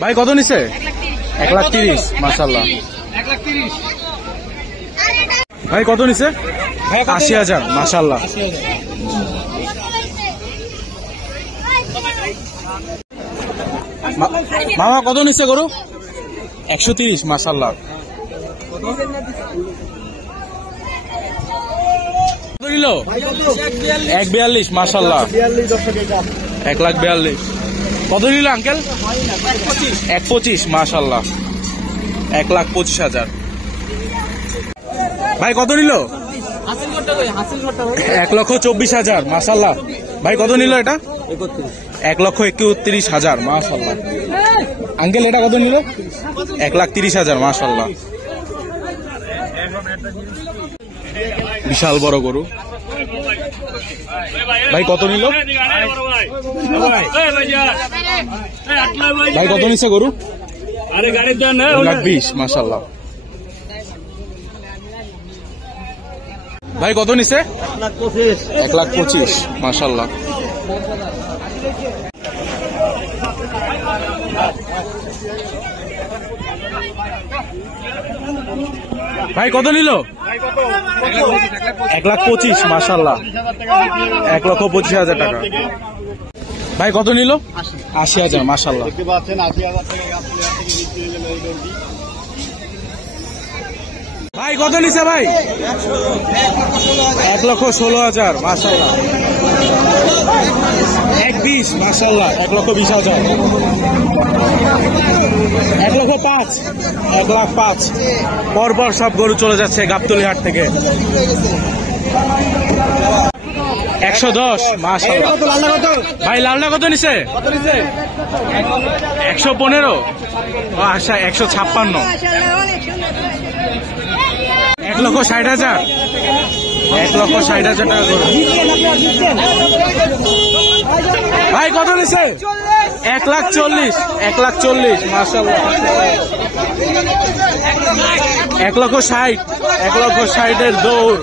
ভাই কত নিছে? 1,30,000 মাশাআল্লাহ। ভাই কত নিছে? 80,000 মাশাআল্লাহ। মামা কত নিচ্ছে গরু? 130 মাশাআল্লাহ। কত নিল? 1,42 মাশাআল্লাহ। 1,42,000। কত নিল আঙ্কেল? 1,25 মাশাআল্লাহ। 1,25,000। ভাই কত নিল? 1,24,000 মাশাআল্লাহ। ভাই কত নিল এটা? 1,31,000 মাশাআল্লাহ। আঙ্কেল এটা কত নিল? 1,30,000 মাশাআল্লাহ। বিশাল বড় গরু। ভাই কত নিল? ভাই কত নিচ্ছে গরু? 1,20,000 মাশাআল্লাহ। ভাই কত নিচ্ছে? 1,25,000 মাশাআল্লাহ। ভাই কত নিল? 1,25,000 মাশাআল্লাহ। 1,25,000 টাকা। ভাই কত নিল? 80,000 মাশাআল্লাহ। ভাই কত নিছে ভাই? 1,16,000 মাশাআল্লাহ। 1,20,000 মাশাআল্লাহ। 1,20,000। 1,05,000। 1,05,000। পরপর সব গরু চলে যাচ্ছে গাবতলী হাট থেকে। 110 মাশাআল্লাহ। ভাই লালনা কত নিছে? 115। আচ্ছা 156। 1,60,000। 1,60,000 টাকা করে। ভাই কত নিছে? 1,40,000। 1,40,000 মাশাআল্লাহ। 1,60,000। 1,60,000 এর দৌড়।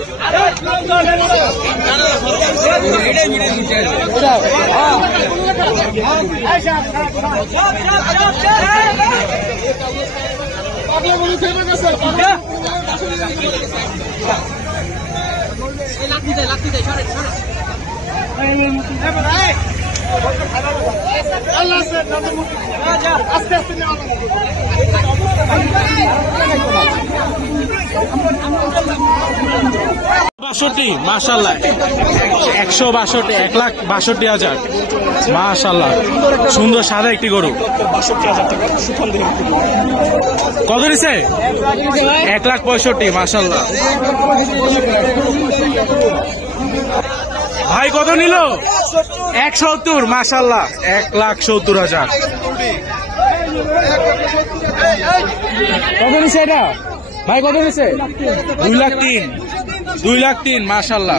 মাশাআল্লাহ। 162। 1,62,000 মাশাআল্লাহ। সুন্দর সাদা একটি গরু। 62,000 টাকা। কত নিছে? 1,65,000 মাশাআল্লাহ। ভাই কত নিল? 170 মাশাআল্লাহ। 1,70,000। কত নিছে এটা? ভাই কত নিছে? 2,03,000। 2,03,000 মাশাআল্লাহ।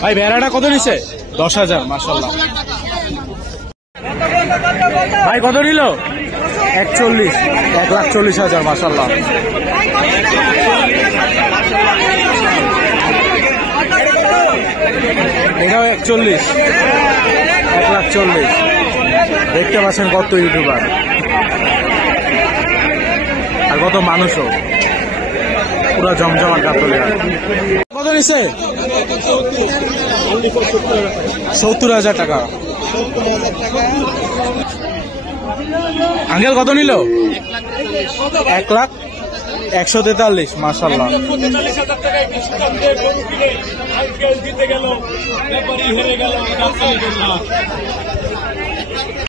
ভাই ভেড়াটা কত নিছে? 10,000 মাশাআল্লাহ। ভাই কত নিল? 41। 1,40,000 মাশাআল্লাহ। এটাও 41। 1,40,000। দেখতে পাচ্ছেন কত ইউটিউবার আর কত মানুষও। পুরো জমজমাট গাবতলী হাট। কত নিছে? 70,000 টাকা। আঙ্কেল কত নিল? 1,143,000 মাশাআল্লাহ।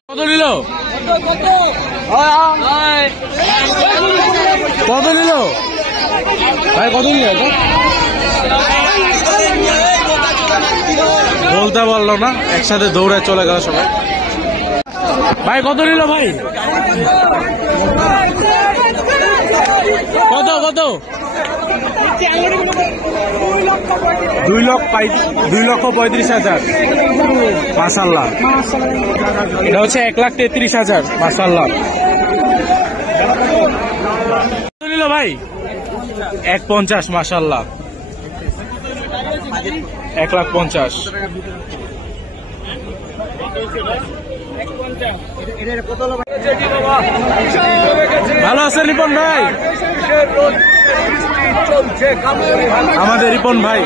কত নিল? কত নিল? ভাই কত নিল? বলতে পারলো না, একসাথে দৌড়ে চলে গেল সবাই। ভাই কত নিল ভাই? কত কত? 2,35,000 মাশাআল্লাহ। এটা হচ্ছে 1,33,000 মাশাআল্লাহ। কত নিল ভাই? 1,50 মাশাআল্লাহ। 1,50,000। ভালো আছেন রিপন ভাই? আমাদের রিপন ভাই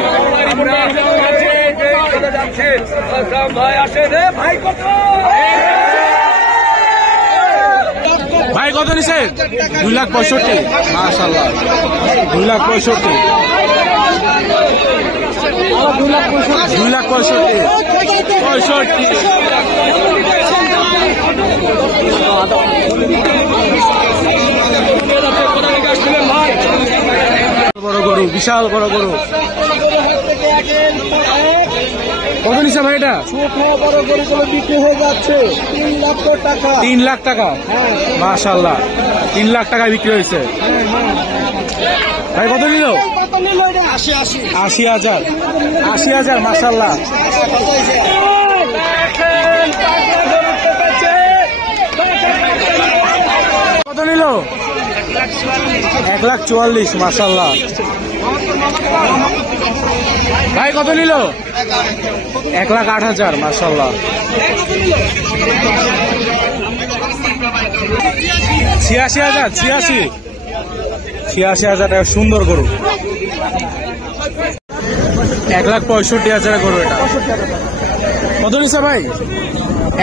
ভাই কত নিছে? 2,65,000 মাশাআল্লাহ, 2,65,000 বড় গরু, বিশাল বড় গরু। কত নিছে ভাই এটা? বড় গরুগুলো বিক্রি হয়ে যাচ্ছে 3 লাখ টাকা। 3 লাখ টাকা মাশাআল্লাহ, 3 লাখ টাকায় বিক্রি হয়েছে। ভাই কত নিল? 80,000 80,000 মাশাআল্লাহ। কত নিল? 1,44,000 মাশাআল্লাহ। ভাই কত নিল? 1,08,000 মাশাআল্লাহ। 86,000 86,000 টাকা সুন্দর গরু। 1,65,000 গরু এটা। কত নিছে ভাই?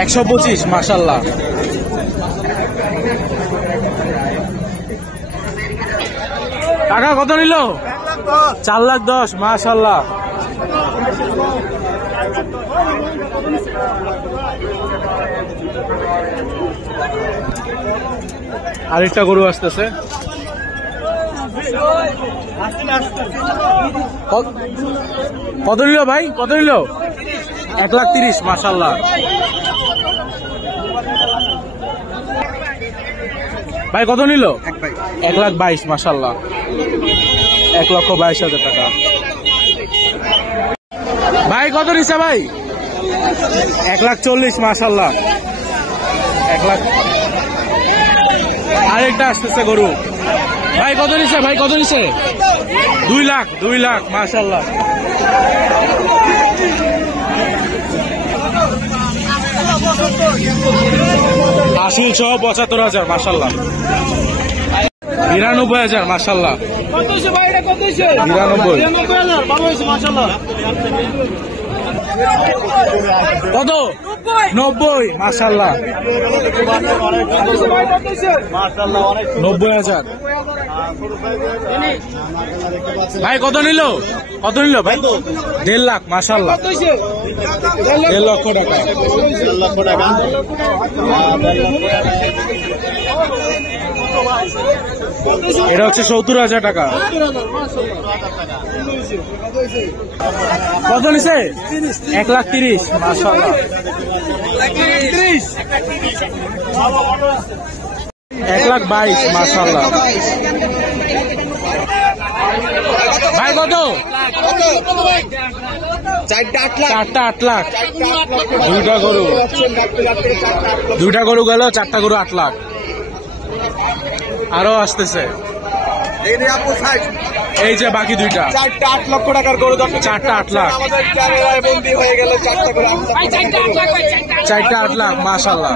125 মাশাআল্লাহ। টাকা কত নিল? 4,10,000 মাশাআল্লাহ। আরেকটা গরু আসতেছে। কত নিল ভাই? কত নিল? 1,30,000 মাশাআল্লাহ। ভাই কত নিল? 1,22,000 মাশাআল্লাহ। 1,22,000 টাকা। ভাই কত নিছে ভাই? 1,40,000 মাশাআল্লাহ। 1 লাখ। আরেকটা আসতেছে গরু। ভাই কত নিছে? ভাই কত নিছে? 2 লাখ মাশাআল্লাহ। আসল সহ 75,000 মাশাআল্লাহ। 92,000 মাশাআল্লাহ। 92 কত? 90 মাশাআল্লাহ। 90,000। ভাই কত নিল? কত নিল ভাই? 1.5 লাখ মাশাআল্লাহ। 1.5 লক্ষ টাকা। এটা হচ্ছে 70,000 টাকা। কত নিছে? 1,30,000 মাশাআল্লাহ। 1,22,000 মাশাআল্লাহ। ভাই কত? 4টা 8 লাখ। 2টা গরু গেল, 4টা গরু 8 লাখ। আরো আসতেছে। এই যে বাকি 2টা 4টা 8 লক্ষ টাকার গরু। 4টা 8 লাখ। আমাদের চ্যানেলে বন্দী হয়ে গেল 4টা করে। 4টা 8 লাখ মাশাআল্লাহ।